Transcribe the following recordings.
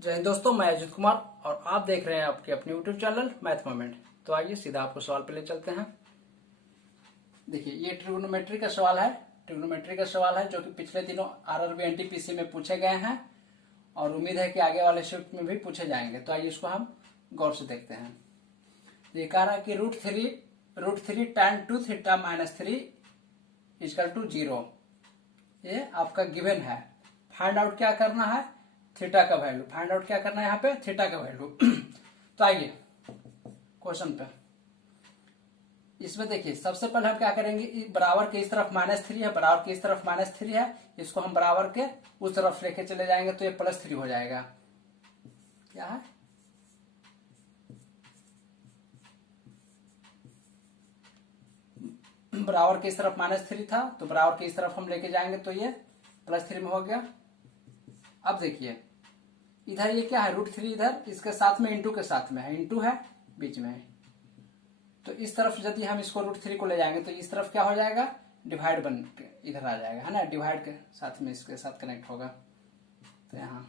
जय हिंद दोस्तों, मैं अजित कुमार और आप देख रहे हैं आपके अपने यूट्यूब चैनल मैथ मोमेंट। तो आइए सीधा आपको सवाल पे ले चलते हैं। देखिए, ये ट्रिग्नोमेट्री का सवाल है। ट्रिग्नोमेट्री का सवाल है जो कि पिछले दिनों आरआरबी एनटीपीसी में पूछे गए हैं और उम्मीद है कि आगे वाले शिफ्ट में भी पूछे जाएंगे। तो आइए इसको हम गौर से देखते हैं। ये कह रहा है कि root three tan 2 theta minus 3 equal to 0। ये आपका गिवन है। फाइंड आउट क्या करना है? थीटा का वैल्यू। फाइंड आउट क्या करना है यहाँ पे? थीटा का वैल्यू। तो आइए क्वेश्चन पे। इसमें देखिए, सबसे पहले हम क्या करेंगे, बराबर के इस तरफ -3 है, बराबर के इस तरफ -3 है, इसको हम बराबर के उस तरफ लेके चले जाएंगे तो ये +3 हो जाएगा। क्या है? बराबर के इस तरफ -3 था तो बराबर के इस तरफ हम लेके जाएंगे तो ये +3 में हो गया। अब देखिए, इधर ये क्या है? √3 इधर इसके साथ में इंटू के साथ में है, इंटू है बीच में है। तो इस तरफ यदि हम इसको √3 को ले जाएंगे तो इस तरफ क्या हो जाएगा? डिवाइड बन के इधर आ जाएगा, है ना। डिवाइड के साथ में इसके साथ कनेक्ट होगा तो यहाँ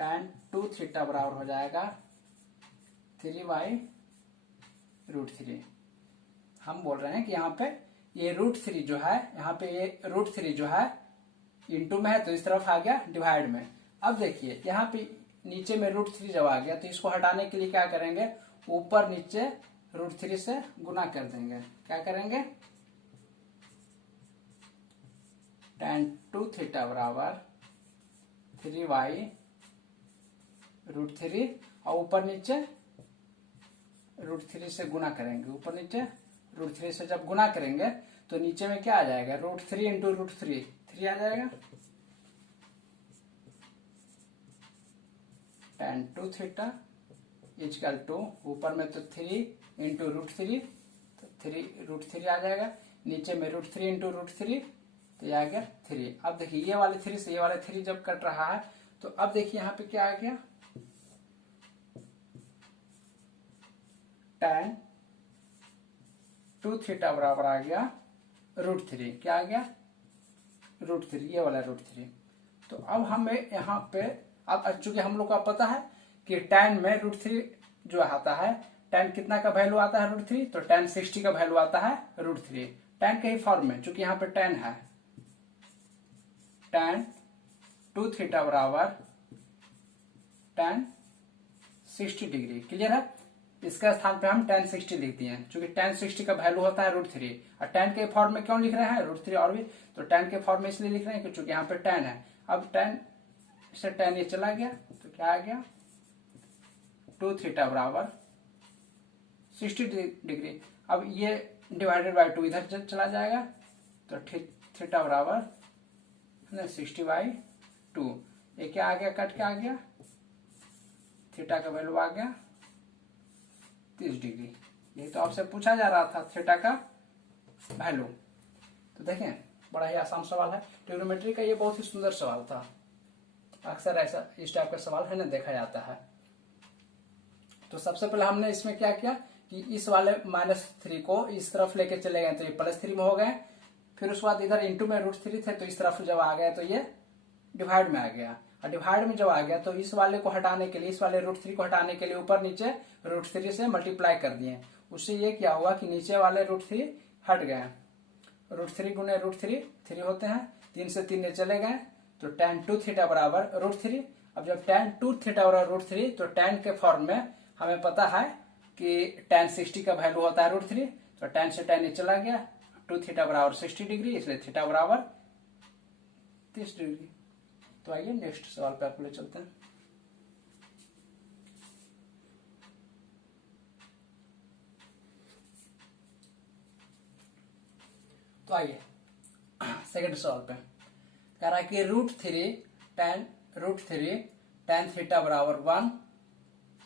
tan 2 थीटा बराबर हो जाएगा 3/√3। हम बोल रहे हैं कि यहाँ पे ये √3 जो है, यहाँ पे ये √3 जो है इंटू में है तो इस तरफ आ गया डिवाइड में। अब देखिए, यहाँ पे नीचे में √3 जब आ गया तो इसको हटाने के लिए क्या करेंगे? ऊपर नीचे √3 से गुना कर देंगे। क्या करेंगे? tan 2 थीटा बराबर 3/√3 और ऊपर नीचे √3 से गुना करेंगे। ऊपर नीचे √3 से जब गुना करेंगे तो नीचे में क्या आ जाएगा? √3 इंटू √3 3 आ जाएगा। tan 2 थीटा इजकल टू, ऊपर में तो 3 इंटू √3 तो 3 आ जाएगा। नीचे में √3 इंटू √3 तो ये आ गया 3। अब देखिए, ये वाले 3 से ये वाले 3 जब कट रहा है तो अब देखिए यहाँ पे क्या आ गया? tan 2 थीटा बराबर आ गया √3। क्या आ गया? √3, ये वाला √3। तो अब हमें यहाँ पे, अब चूंकि हम लोग का पता है कि tan में √3 जो आता है, tan कितना का वैल्यू आता है? √3। तो tan 60 का वैल्यू आता है √3। tan के ही फॉर्म में, चूंकि यहाँ पे tan है, tan 2 थीटा बराबर tan 60 डिग्री। क्लियर है? इसका स्थान पे हम tan 60 लिख दिए हैं, चूंकि tan 60 का वैल्यू होता है √3। और tan के फॉर्म में क्यों लिख रहे हैं? √3 और भी तो tan के फॉर्म में इसलिए लिख रहे हैं कि चूंकि यहाँ पे tan है। अब tan से tan ये चला गया तो क्या आ गया? 2 थीटा बराबर 60 डिग्री। अब ये डिवाइडेड बाय 2 इधर चला जाएगा तो थीटा बराबर 60/2। ये क्या आ गया? कट के आ गया, थीटा का वैल्यू आ गया 30 डिग्री। यही तो आपसे पूछा जा रहा था, थीटा का वैल्यू। तो देखें, बड़ा ही आसान सवाल है। ट्रिग्नोमेट्री का ये बहुत ही सुंदर सवाल था। अक्सर ऐसा इस टाइप का सवाल है ना देखा जाता है। तो सबसे पहले हमने इसमें क्या किया कि इस वाले -3 को इस तरफ लेके चले गए तो ये +3 में हो गए। फिर उसके बाद इधर इंटू में √3 थे तो इस तरफ जब आ गए तो ये डिवाइड में आ गया। और डिवाइड में जब आ गया तो इस वाले को हटाने के लिए, इस वाले √3 को हटाने के लिए ऊपर नीचे √3 से मल्टीप्लाई कर दिए। उससे ये क्या हुआ कि नीचे वाले √3 हट गए। √3 गुने √3 3 होते हैं, 3 से 3 चले गए तो tan 2 थीटा बराबर √3। अब जब tan 2 थीटा बराबर √3 तो tan के फॉर्म में हमें पता है कि tan 60 का वैल्यू होता है √3। तो tan से tan ये चला गया, 2 थीटा बराबर 60 डिग्री, इसलिए थीटा बराबर 30 डिग्री। तो आइए नेक्स्ट सवाल पे आपको ले चलते हैं। तो आइए सेकंड सवाल पे कह रहा है कि √3 tan थीटा बराबर 1,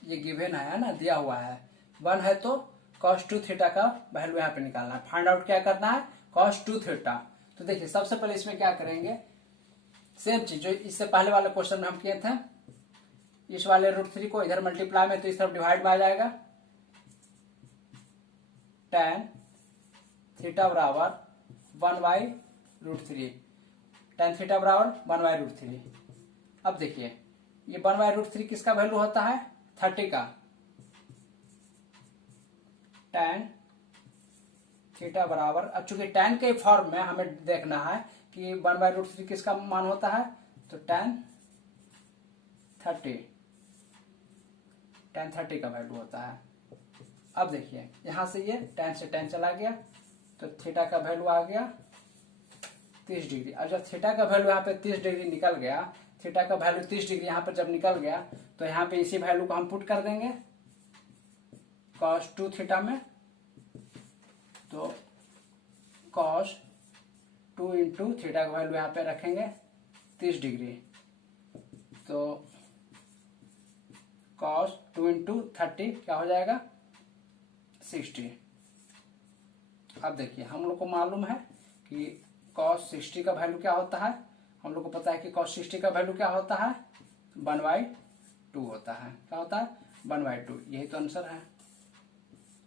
ये गिवन है ना, दिया हुआ है 1 है तो cos 2 थीटा का वैल्यू यहाँ पे निकालना है। फाइंड आउट क्या करना है? cos 2 theta. तो देखिए, सबसे पहले इसमें क्या करेंगे, सेम चीज जो इससे पहले वाले क्वेश्चन में हम किए थे। इस वाले √3 को इधर मल्टीप्लाई में तो इस तरफ डिवाइड में आ जाएगा। tan थीटा बराबर 1/√3, tan थीटा बराबर 1/√3। अब देखिए, ये 1/√3 किसका वैल्यू होता है? 30 का। tan थीटा बराबर, अब चूंकि tan के फॉर्म में हमें देखना है कि 1/√3 किसका मान होता है, तो tan 30 का वैल्यू होता है। अब देखिए यहां से ये tan से tan चला गया, तो थीटा का वैल्यू आ गया 30 डिग्री। अब जब थीटा का वैल्यू यहाँ पे 30 डिग्री निकल गया, थीटा का वैल्यू 30 डिग्री यहाँ पर जब निकल गया, तो यहाँ पे इसी वैल्यू को हम पुट कर देंगे cos 2 थीटा में। तो cos 2 इंटू थीटा का वैल्यू यहाँ पे रखेंगे 30 डिग्री, तो cos 2 इंटू 30 क्या हो जाएगा? 60। अब देखिए हम लोग को मालूम है कि cos 60 का वैल्यू क्या होता है, हम लोग को पता है कि cos 60 का वैल्यू क्या होता है? 1/2 होता है। क्या होता है? 1/2। यही तो आंसर है,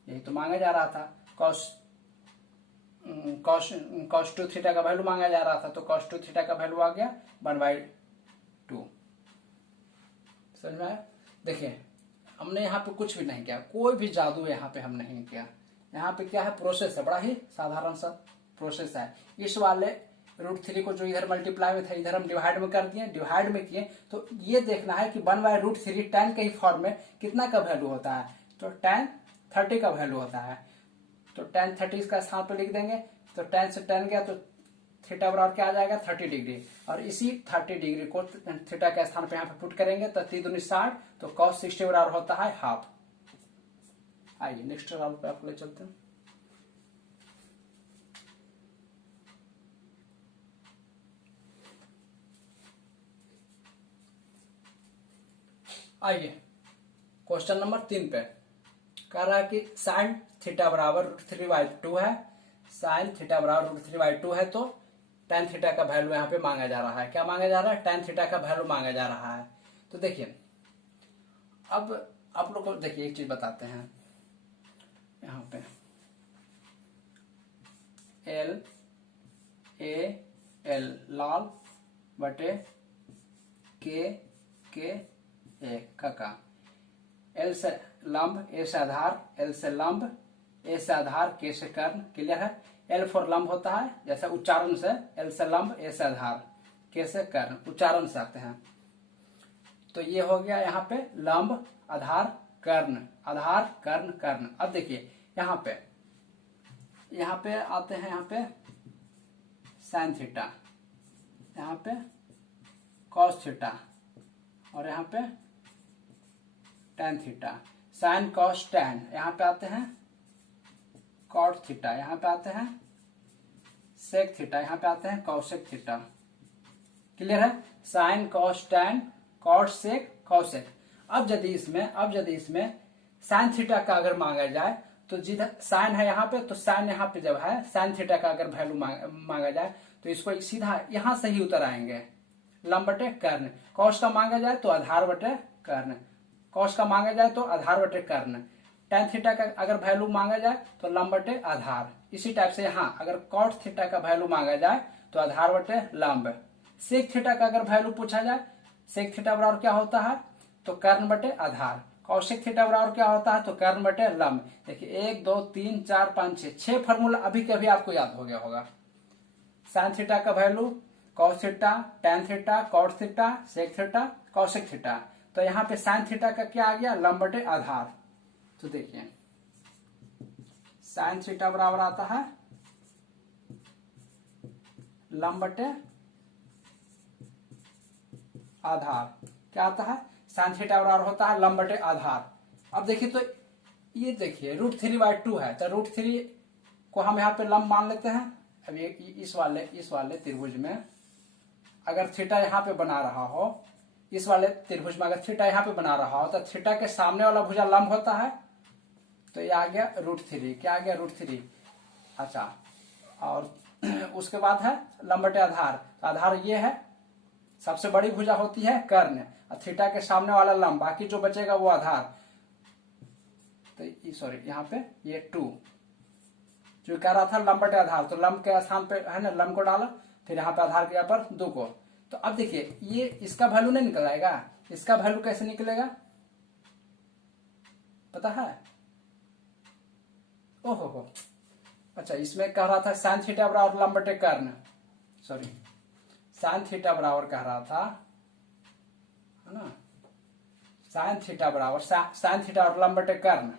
यही तो मांगा जा रहा था। cos 2 थीटा का वैल्यू मांगा जा रहा था, तो cos 2 थीटा का वैल्यू आ गया 1/2। समझ में आया? देखिए हमने यहाँ पे कुछ भी नहीं किया, कोई भी जादू यहाँ पे हम नहीं किया। यहाँ पे क्या है? प्रोसेस है, बड़ा ही साधारण सा प्रोसेस है। इस वाले √3 को जो इधर मल्टीप्लाई में था, इधर हम डिवाइड में कर दिए, डिवाइड में किए, तो ये देखना है कि 1/√3 tan के ही फॉर्म में कितना का वैल्यू होता है, तो tan 30 का वैल्यू होता है। तो tan 30 इसका स्थान पर लिख देंगे, तो tan से tan गया तो थीटा बराबर क्या आ जाएगा? 30 डिग्री। और इसी 30 डिग्री को थीटा के स्थान पे यहाँ पे पुट करेंगे, तो 3 दूनी 60, तो cos 60 बराबर होता है हाफ। आइए नेक्स्ट सवाल पे आपको ले चलते हैं। आइए क्वेश्चन नंबर 3 पे कह रहा है कि sin थीटा बराबर √3/2 है, sin थीटा बराबर √3/2 है, तो tan थीटा का वैल्यू यहाँ पे मांगा जा रहा है। क्या मांगा जा रहा है? tan थीटा का वैल्यू मांगा जा रहा है। तो देखिए अब आप लोग को देखिए एक चीज बताते हैं, यहाँ पे L लाल बटे K का L से लंब, A से आधार, L से लंब, A से आधार, K से कर्ण। क्लियर है? L फॉर लंब होता है, जैसे उच्चारण से L से लंब, A से आधार, K से कर्ण, उच्चारण से आते हैं। तो ये हो गया यहाँ पे लंब, आधार, कर्ण, आधार, कर्ण, कर्ण। अब देखिए यहाँ पे आते हैं, यहाँ पे sin थीटा, यहाँ पे cos थीटा, और यहाँ पे tan theta. sin cos tan, यहाँ पे आते हैं cot थीटा, यहाँ पे आते हैं sec थीटा, यहाँ पे आते हैं cosec थीटा। क्लियर है? sin cos tan cot sec cosec। अब यदि इसमें sin थीटा का अगर मांगा जाए, तो जिधर sin है यहाँ पे, तो sin यहाँ पे जब है sin थीटा का अगर वैल्यू मांगा जाए, तो इसको सीधा यहाँ से ही उतर आएंगे, लंब बटे कर्ण। cos का मांगा जाए तो आधार बटे कर्ण, cos का मांगा जाए तो आधार बटे कर्ण। tan थीटा का अगर वैल्यू मांगा जाए तो लंब बटे आधार। इसी टाइप से यहाँ अगर cot थीटा का वैल्यू मांगा जाए तो आधार बटे लंब। sec थीटा का अगर वैल्यू पूछा जाए, sec थीटा बराबर क्या होता है, तो कर्ण बटे आधार। cosec थीटा बराबर क्या होता है, तो कर्ण बटे लंब। देखिए 1 2 3 4 5 6 फार्मूला अभी कभी आपको याद हो गया होगा। sin थीटा का value cos theta, tan theta, cot theta, sec theta, cosec theta. तो यहाँ पे sin थीटा का क्या आ गया, लंब बटे आधार। तो देखिए sin थीटा बराबर आता है लंब बटे आधार। क्या आता है? sin थीटा बराबर होता है लंब बटे आधार। अब देखिए तो ये देखिए √3/2 है, तो √3 को हम यहाँ पे लंब मान लेते हैं। अब ये इस वाले त्रिभुज में अगर थीटा यहाँ पे बना रहा हो, इस वाले त्रिभुज में अगर थीटा यहाँ पे बना रहा हो, तो थीटा के सामने वाला भुजा लंब होता है, तो ये आ गया √3। क्या आ गया? √3। अच्छा, और उसके बाद है लंब बटे आधार। तो आधार ये है, सबसे बड़ी भुजा होती है कर्ण, और थीटा के सामने वाला लंब, बाकी जो बचेगा वो आधार। तो सॉरी यहाँ पे ये 2 जो कह रहा था लंब बटे आधार, तो लंब के स्थान पे है ना, लंब को डाला, फिर यहाँ पे आधार के यहाँ पर 2 को। तो अब देखिए ये इसका वैल्यू नहीं निकल आएगा, इसका वैल्यू कैसे निकलेगा पता है? ओहो, अच्छा इसमें कह रहा था साइन थीटा बराबर लंब बटे कर्ण, सॉरी साइन थीटा बराबर कह रहा था, है ना, साइन थीटा बराबर साइन थीटा और लंब बटे कर्ण,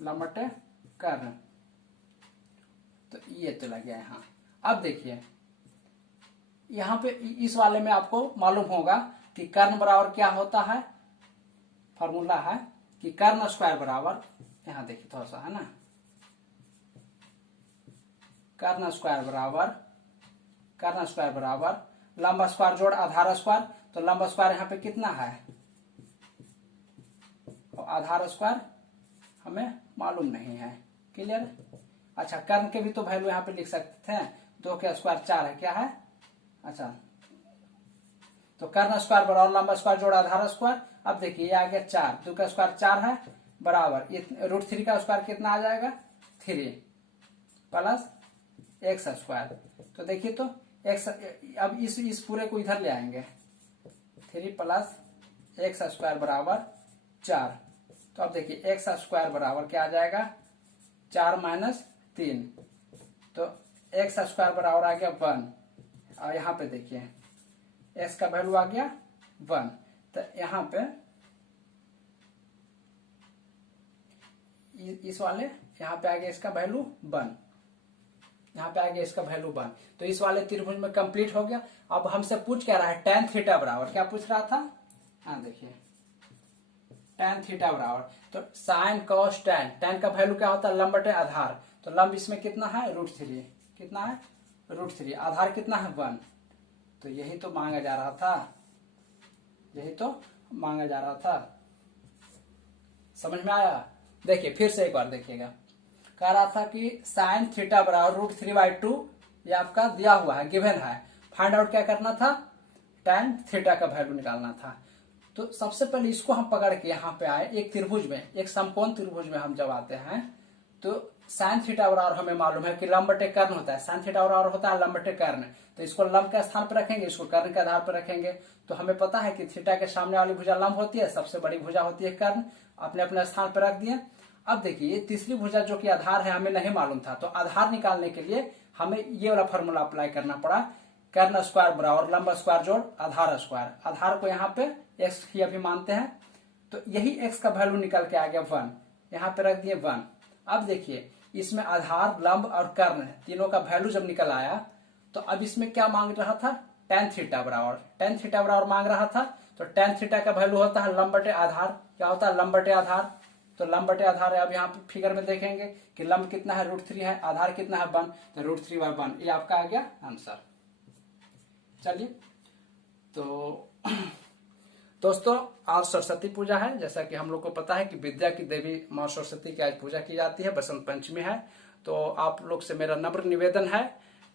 लंब बटे कर्ण, तो ये तो लग गया यहाँ। अब देखिए यहाँ पे इस वाले में आपको मालूम होगा कि कर्ण बराबर क्या होता है, फॉर्मूला है कि कर्ण स्क्वायर बराबर, यहाँ देखिए थोड़ा सा, है ना, कर्ण स्क्वायर बराबर लंब स्क्वायर जोड़ आधार स्क्वायर, तो लंब स्क्वायर यहाँ पे कितना है और आधार स्क्वायर हमें मालूम नहीं है, क्लियर। अच्छा कर्ण के भी तो वैल्यू यहाँ पे लिख सकते थे, 2 के स्क्वायर 4 है, क्या है, अच्छा तो कर्ण स्क्वायर बराबर लंब स्क्वायर जोड़ आधार स्क्वायर। अब देखिए ये आ गया 4, 2 का स्क्वायर 4 है बराबर √3 का स्क्वायर कितना आ जाएगा 3 प्लस एक्स स्क्वायर। तो देखिए तो एक्स, अब इस पूरे को इधर ले आएंगे, 3 प्लस एक्स स्क्वायर बराबर 4। तो अब देखिए एक्स स्क्वायर बराबर क्या आ जाएगा 4 माइनस 3, तो एक्स स्क्वायर बराबर आ गया 1। और यहाँ पे देखिए एक्स का वैल्यू आ गया 1, तो यहाँ पे इस वाले यहाँ पे आ गया इसका वैल्यू 1, यहाँ पे आ गया इसका वैल्यू 1। तो इस वाले त्रिभुज में कंप्लीट हो गया। अब हमसे पूछ क्या रहा है, tan थीटा बराबर क्या पूछ रहा था, हाँ देखिए tan थीटा बराबर, तो साइन कॉस tan का वैल्यू क्या होता है लंब बटे आधार, तो लंब इसमें कितना है √3, कितना है √3, आधार कितना है 1, तो यही तो मांगा जा रहा था, यही तो मांगा जा रहा था, समझ में आया। देखिए फिर से एक बार देखिएगा, कह रहा था कि साइन थीटा बराबर √3/2, ये आपका दिया हुआ है, गिवन है, फाइंड आउट क्या करना था, tan थीटा का वैल्यू निकालना था। तो सबसे पहले इसको हम पकड़ के यहाँ पे आए, एक त्रिभुज में, एक समकोण त्रिभुज में हम जब आते हैं तो साइन थीटा बराबर हमें मालूम है कि लंब बटे कर्ण होता है, साइन थीटा बराबर होता है लंब बटे कर्ण, तो इसको लंब के स्थान पर रखेंगे, इसको कर्ण के आधार पर रखेंगे, तो हमें पता है कि थीटा के सामने वाली भुजा लंब होती है, सबसे बड़ी भुजा होती है कर्ण, अपने अपने स्थान पर रख दिए। अब देखिए तीसरी भुजा जो कि आधार है हमें नहीं मालूम था, तो आधार निकालने के लिए हमें ये वाला फॉर्मूला अप्लाई करना पड़ा, कर्ण स्क्वायर बराबर लंब स्क्वायर जोड़ आधार स्क्वायर, आधार को यहाँ पे एक्स ही अभी मानते हैं, तो यही एक्स का वैल्यू निकल के आ गया 1, यहाँ पे रख दिए 1। अब देखिए इसमें आधार लंब और कर्ण तीनों का वैल्यू जब निकल आया, तो अब इसमें क्या मांग रहा था tan थीटा बराबर मांग रहा था, तो tan थीटा का वैल्यू होता है लंब बटे आधार, क्या होता है लंब बटे आधार, तो लंब बटे आधार है। अब यहाँ पे फिगर में देखेंगे कि लंब कितना है √3 है, आधार कितना है 1, तो √3/1, ये आपका आ गया आंसर। चलिए तो दोस्तों आज सरस्वती पूजा है, जैसा कि हम लोग को पता है कि विद्या की देवी माँ सरस्वती की आज पूजा की जाती है, बसंत पंचमी है, तो आप लोग से मेरा नम्र निवेदन है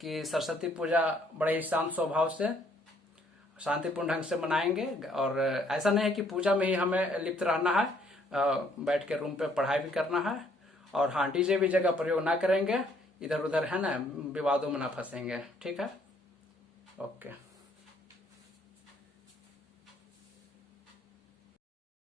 कि सरस्वती पूजा बड़े ही शांत स्वभाव से शांतिपूर्ण ढंग से मनाएंगे, और ऐसा नहीं है कि पूजा में ही हमें लिप्त रहना है, बैठ के रूम पे पढ़ाई भी करना है, और हाँ डीजे भी जगह प्रयोग ना करेंगे, इधर उधर है ना विवादों में ना फंसेंगे, ठीक है, ओके।